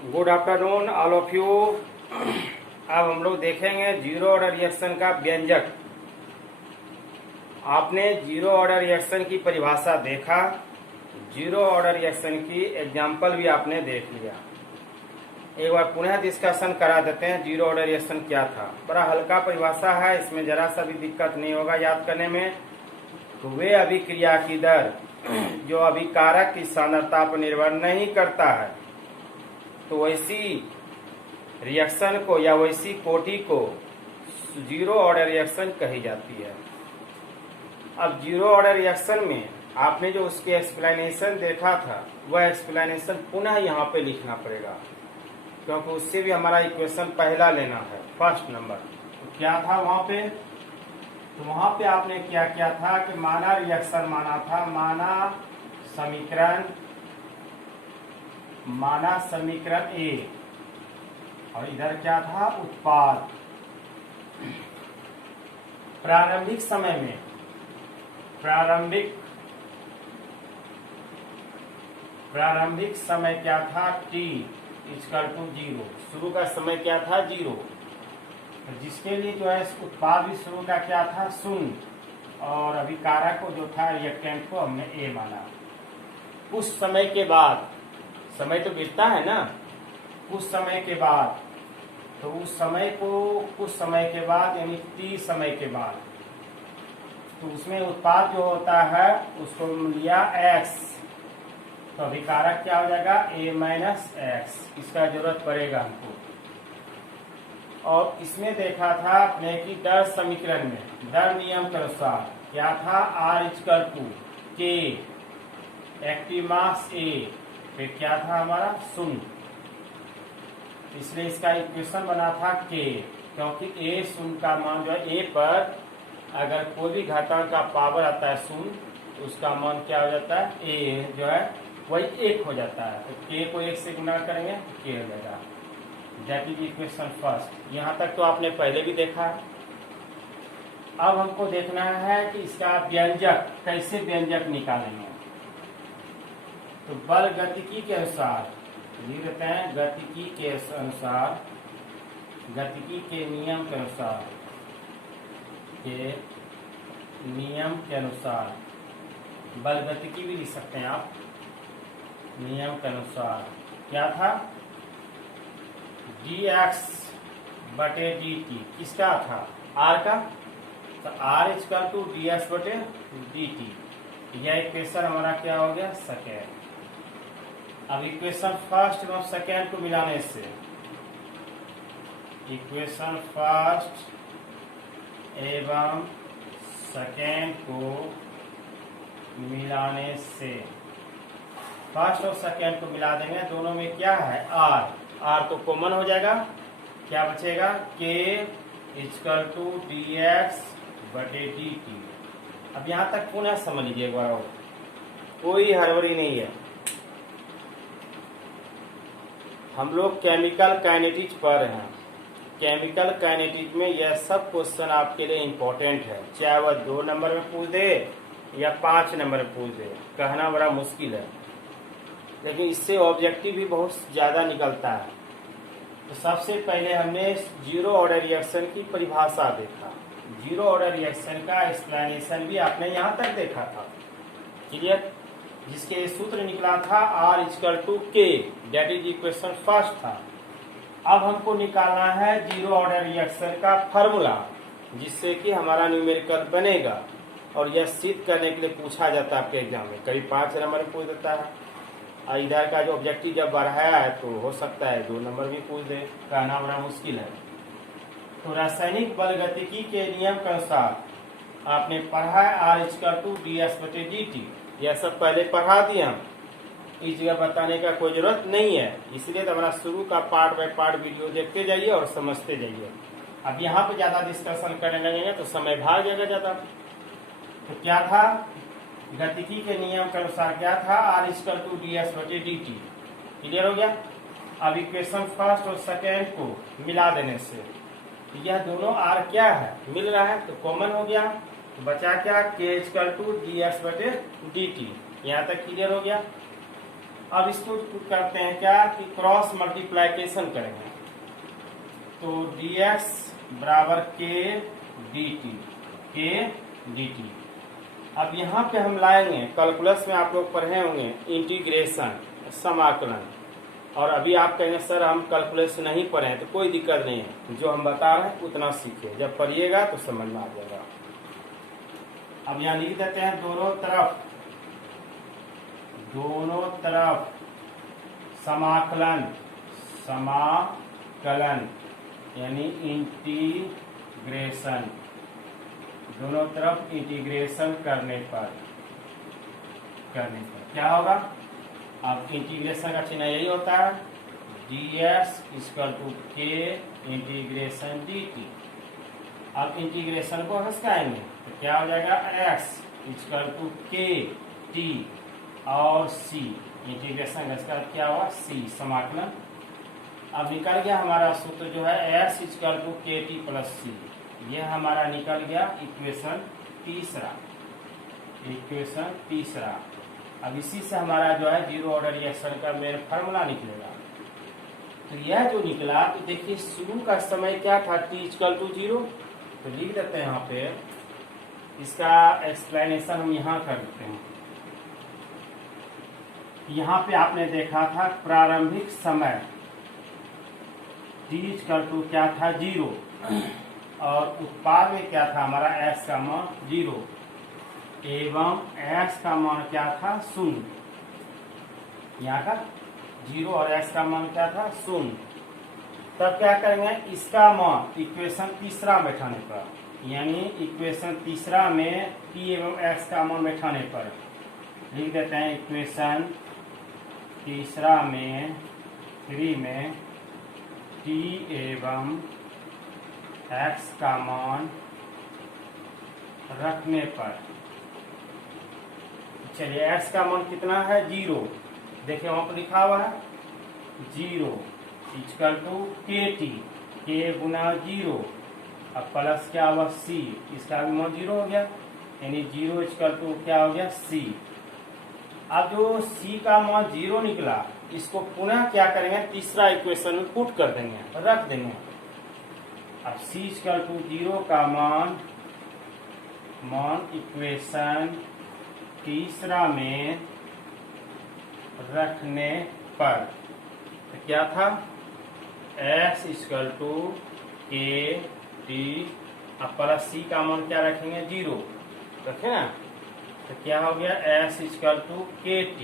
Good afternoon all of you. अब हम लोग देखेंगे जीरो ऑर्डर रिएक्शन का व्यंजक। आपने जीरो ऑर्डर रिएक्शन की परिभाषा देखा, जीरो ऑर्डर रिएक्शन की एग्जाम्पल भी आपने देख लिया। एक बार पुनः डिस्कशन करा देते हैं जीरो ऑर्डर रिएक्शन क्या था। बड़ा हल्का परिभाषा है, इसमें जरा सा भी दिक्कत नहीं होगा याद करने में। तो वे अभिक्रिया की दर जो अभिकारक की सांद्रता पर निर्भर नहीं करता है, तो वैसी रिएक्शन को या वैसी कोटि को जीरो ऑर्डर रिएक्शन कही जाती है। अब जीरो ऑर्डर रिएक्शन में आपने जो उसके एक्सप्लेनेशन देखा था, वह एक्सप्लेनेशन पुनः यहाँ पे लिखना पड़ेगा, क्योंकि उससे भी हमारा इक्वेशन पहला लेना है, फर्स्ट नंबर। तो क्या था वहां पे? तो वहां पे आपने क्या किया था कि माना रिएक्शन माना था, माना समीकरण ए, और इधर क्या था? उत्पाद। प्रारंभिक समय में प्रारंभिक समय क्या था? t equal to 0। शुरू का समय क्या था? 0। जिसके लिए जो है उत्पाद भी शुरू का क्या था? 0। और अभिकारक को जो था रिएक्टेंट को हमने a माना। कुछ समय के बाद, समय तो बीतता है ना, कुछ समय के बाद, तो उस समय को कुछ समय के बाद यानी t समय के बाद, तो उसमें उत्पाद जो होता है उसको लिया x, तो अभिकारक क्या हो जाएगा? a minus x. इसका जरूरत पड़ेगा हमको। और इसमें देखा था आपने कि दर समीकरण में, दर नियम के अनुसार क्या था? r equal to k active mass a, फिर क्या था हमारा? 0। इसलिए इसका इक्वेशन बना था k, क्योंकि a 0 का मान जो है a पर अगर कोई भी घातांक का पावर आता है 0, तो उसका मान क्या हो जाता है? a जो है वही 1 हो जाता है। तो k को 1 से गुणा करेंगे तो k हो जाएगा। That is equation first. यहाँ तक तो आपने पहले भी देखा है। अब हमको देखना है कि इसका व्यंजक, कैसे व्यंजक निकालेंगे। तो बल गतिकी के अनुसार लिख देते हैं, गतिकी के अनुसार, गतिकी के नियम के अनुसार, बल गतिकी भी लिख सकते हैं आप। नियम के अनुसार क्या था? dx बटे dt किसका था? r का। तो r इक्वल टू dx बटे dt। यह इक्वेशन हमारा क्या हो गया? सेकेंड। अब इक्वेशन फर्स्ट एवं सेकेंड को मिलाने से, इक्वेशन फर्स्ट एवं सेकेंड को मिलाने से, फर्स्ट और सेकेंड को मिला देंगे, दोनों में क्या है? r तो कॉमन हो जाएगा। क्या बचेगा? k इक्वल टू dx बटे dt। अब यहां तक पुनः समझ लीजिए एक बार, और कोई हड़बड़ी नहीं है। हम लोग केमिकल काइनेटिक्स पढ़ रहे हैं। केमिकल काइनेटिक्स में यह सब क्वेश्चन आपके लिए इम्पोर्टेंट है, चाहे वह 2 नंबर में पूछ दे या 5 नंबर में पूछ दे। कहना बड़ा मुश्किल है, लेकिन इससे ऑब्जेक्टिव भी बहुत ज़्यादा निकलता है। तो सबसे पहले हमने जीरो ऑर्डर रिएक्शन की परिभाषा देखा। जीरो ऑर्डर रिएक्शन का एक्सप्लेनेशन भी आपने यहाँ तक देखा था, क्लियर? जिसके सूत्र निकला था r equal to k, that is equation first था। अब हमको निकालना है जीरो ऑर्डर रिएक्शन का फॉर्मूला, जिससे कि हमारा न्यूमेरिकल बनेगा। और यह सिद्ध करने के लिए पूछा जाता है आपके एग्जाम में, कभी 5 नंबर में पूछ देता है, और इधर का जो ऑब्जेक्टिव जब बढ़ाया है तो हो सकता है 2 नंबर भी पूछ दे। कहना बड़ा मुश्किल है। तो रासायनिक बल गतिकी के नियम के अनुसार आपने पढ़ा है r इक्वल टू dx बटे dt। यह सब पहले पढ़ा दिया, इस जगह बताने का कोई जरूरत नहीं है। इसलिए तो हमारा शुरू का पार्ट बाय पार्ट वीडियो देखते जाइए और समझते जाइए। अब यहाँ पे ज्यादा डिस्कशन करने लगेंगे तो समय भाग जाएगा ज्यादा। तो क्या था? गतिकी के नियम के अनुसार क्या था? r इक्वल टू dx बटे dt। क्लियर हो गया? अब इक्वेशन फर्स्ट और सेकेंड को मिला देने से यह दोनों r क्या है? मिल रहा है, तो कॉमन हो गया। तो बचा क्या? k इक्वल टू dx बटे dt। यहाँ तक क्लियर हो गया? अब इसको करते हैं क्या कि क्रॉस मल्टीप्लाइकेशन करेंगे, तो dx बराबर के dt। अब यहाँ पे हम लाएंगे, कैलकुलस में आप लोग पढ़े होंगे इंटीग्रेशन, समाकलन। और अभी आप कहेंगे सर हम कैलकुलस नहीं पढ़े हैं, तो कोई दिक्कत नहीं है, जो हम बता रहे हैं उतना सीखिए, जब पढ़िएगा तो समझ में आ जाएगा। अब यहाँ लिख देते हैं दोनों तरफ समाकलन यानी इंटीग्रेशन, दोनों तरफ इंटीग्रेशन करने पर क्या होगा। अब इंटीग्रेशन का चिन्ह यही होता है, ds = k इंटीग्रेशन dt। अब इंटीग्रेशन को हंसकाएंगे तो क्या हो जाएगा, x = k t और c इंटीग्रेशन इसका क्या हुआ, c समाकलन। अब निकल गया हमारा सूत्र जो है x = kt + c, यह हमारा निकल गया इक्वेशन तीसरा। अब इसी से हमारा जो है जीरो ऑर्डर रिएक्शन का मेन फार्मूला निकलेगा। तो यह जो निकला, तो देखिए शुरू का समय क्या था, t = 0, तो लिख देते हैं यहाँ पे, इसका एक्सप्लेनेशन हम यहाँ कर देते हैं। यहाँ पे आपने देखा था प्रारंभिक समय t = क्या था, 0, और उत्पाद में क्या था हमारा x का मान 0 एवं x का मान क्या था, 0। यहाँ का 0 और x का मान क्या था, 0। तब क्या करेंगे, इसका मान इक्वेशन तीसरा में बैठाने पर, यानी इक्वेशन तीसरा में t एवं x का मान बैठाने पर लिख देते हैं इक्वेशन तीसरा में 3 में t एवं x का मान रखने पर, चलिए x का मान कितना है, 0। देखिए वहां पर लिखा हुआ है 0 = kt, k गुना 0, अब प्लस क्या हुआ c, इसका भी मान 0 हो गया, यानी 0 = क्या हो गया, c। अब जो c का मान 0 निकला, इसको पुनः क्या करेंगे, तीसरा इक्वेशन में पुट कर देंगे, रख देंगे। अब c = 0 का मान इक्वेशन तीसरा में रखने पर तो क्या था, x = kt, अब प्लस c का मान क्या रखेंगे, 0 रखे ना, तो क्या हो गया, x = kt।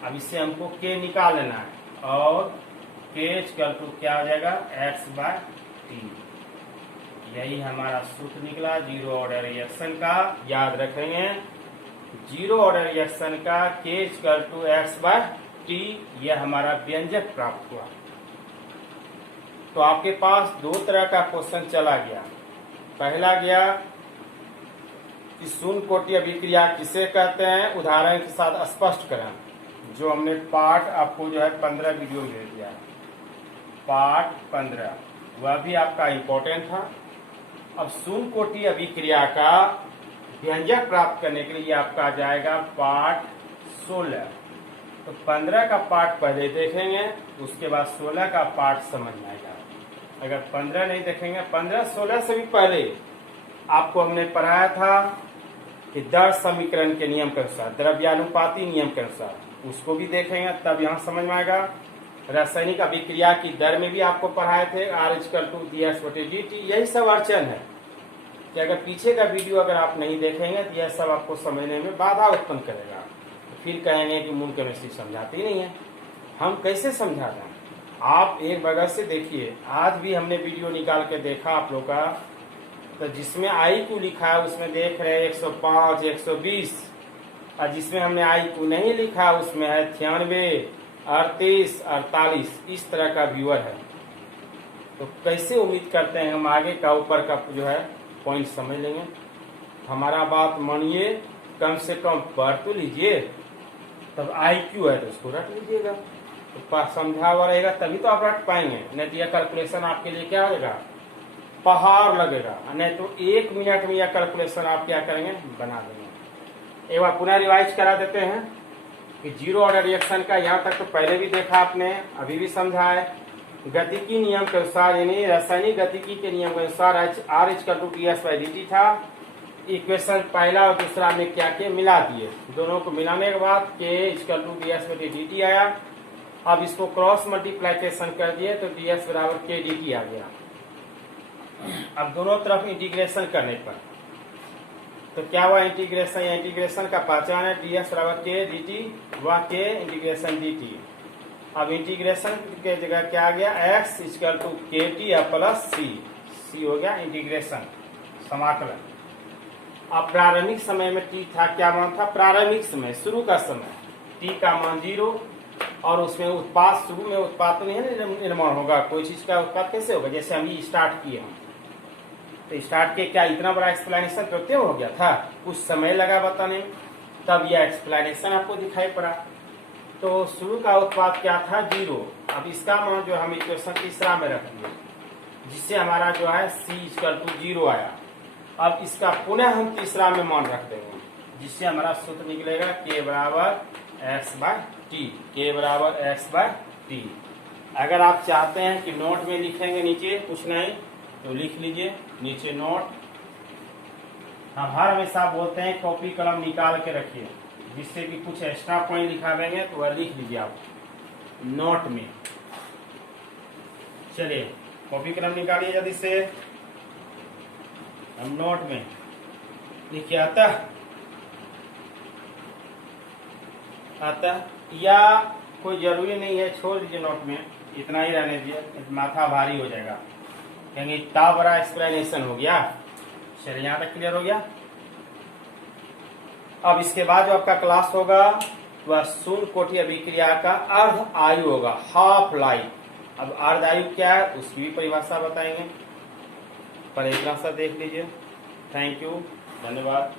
अब इससे हमको k निकाल लेना है, और k = क्या हो जाएगा, x/t। यही हमारा सूत्र निकला जीरो ऑर्डर रिएक्शन का। याद रखेंगे, जीरो ऑर्डर रिएक्शन का k = x/t, यह हमारा व्यंजक प्राप्त हुआ। तो आपके पास दो तरह का क्वेश्चन चला गया। पहला गया कि शून्य कोटि अभिक्रिया किसे कहते हैं, उदाहरण के साथ स्पष्ट करें, जो हमने पार्ट आपको जो है 15 वीडियो दे दिया, पार्ट 15, वह भी आपका इम्पोर्टेंट था। अब शून्य कोटि अभिक्रिया का व्यंजक प्राप्त करने के लिए आपका जाएगा पार्ट 16। तो 15 का पार्ट पहले देखेंगे, उसके बाद 16 का पार्ट समझ में आएगा। अगर 15 नहीं देखेंगे, 15-16 से भी पहले आपको हमने पढ़ाया था कि दर समीकरण के नियम के अनुसार, द्रव्यानुपाती नियम के अनुसार, उसको भी देखेंगे तब यहाँ समझ में आएगा। रासायनिक अभिक्रिया की दर में भी आपको पढ़ाए थे, R = dx/dt। यही सब अड़चन है कि अगर पीछे का वीडियो अगर आप नहीं देखेंगे तो यह सब आपको समझने में बाधा उत्पन्न करेगा। फिर कहेंगे कि मूल केमिस्ट्री समझाती नहीं है। हम कैसे समझा दें, आप एक बगल से देखिए। आज भी हमने वीडियो निकाल के देखा आप लोग का, तो जिसमें IQ लिखा है उसमें देख रहे हैं 105, 120, और जिसमें हमने IQ नहीं लिखा उसमें है 93, 38, 48। इस तरह का व्यूअर है। तो कैसे उम्मीद करते हैं हम आगे का ऊपर का जो है पॉइंट समझ लेंगे। हमारा बात मानिए, कम से कम पढ़ तो लीजिए, तब IQ है तो उसको रख लीजिएगा। तो समझा हुआ रहेगा तभी तो आप रख पाएंगे, नहीं तो यह कैलकुलेशन आपके लिए क्या होगा, पहाड़ लगेगा। नहीं तो 1 मिनट में यह कैलकुलेशन आप क्या करेंगे, बना देंगे। एक बार पुनः रिवाइज करा देते हैं। कि जीरो ऑर्डर रिएक्शन का यहाँ तक तो पहले भी देखा आपने, अभी भी समझा है। गतिकी नियम के अनुसार यानी रासायनिक गतिकी के नियम के अनुसार R equal to D S by D T था। इक्वेशन पहला और दूसरा में क्या किए, मिला दिए। दोनों को मिलाने के बाद K equal to D S by D T आया। अब इसको क्रॉस मल्टीप्लाइकेशन कर दिए तो डी एस बराबर के डी टी आ गया। अब दोनों तरफ इंटीग्रेशन करने पर तो क्या हुआ, इंटीग्रेशन या इंटीग्रेशन का पहचान है डी एस बराबर के डी टी व के इंटीग्रेशन डी टी। अब इंटीग्रेशन के जगह क्या आ गया, एक्स इक्वल टू के टी प्लस सी हो गया इंटीग्रेशन समाकलन। अब प्रारंभिक समय में टी था, क्या मान था, प्रारंभिक समय शुरू का समय टी का मान 0 और उसमें उत्पाद शुरू में उत्पाद तो नहीं है निर्माण होगा, कोई चीज का उत्पाद कैसे होगा, जैसे हम ये स्टार्ट किए हम तो स्टार्ट के क्या इतना बड़ा एक्सप्लेनेशन तो क्यों हो गया था, कुछ समय लगा बताने में, तब यह एक्सप्लेनेशन आपको दिखाई पड़ा। तो शुरू का उत्पाद क्या था 0। अब इसका मान जो हम इक्वेशन तीसरा में रख दिए जिससे हमारा जो है c इक्वल टू 0 आया। अब इसका पुनः हम तीसरा में मान रख देंगे जिससे हमारा सूत्र निकलेगा k बराबर एक्स बाय टी, के बराबर एक्स बाय टी। अगर आप चाहते हैं कि नोट में लिखेंगे नीचे कुछ नहीं तो लिख लीजिए नीचे नोट। हम हर हमेशा बोलते हैं कॉपी कलम निकाल के रखिए जिससे कि कुछ एक्स्ट्रा पॉइंट लिखा देंगे तो वह लिख लीजिए आप नोट में। चलिए कॉपी कलम निकालिए जल्दी से, हम नोट में लिखिए आता या कोई जरूरी नहीं है, छोड़ दीजिए नोट में, इतना ही रहने दीजिए, माथा भारी हो जाएगा क्योंकि इतना बड़ा एक्सप्लेनेशन हो गया। चलिए यहाँ तक क्लियर हो गया। अब इसके बाद जो आपका क्लास होगा वह शून्य कोटि अभिक्रिया का अर्ध आयु होगा, हाफ लाइफ। अब अर्ध आयु क्या है उसकी भी परिभाषा बताएंगे, पर एक सा देख लीजिए। थैंक यू, धन्यवाद।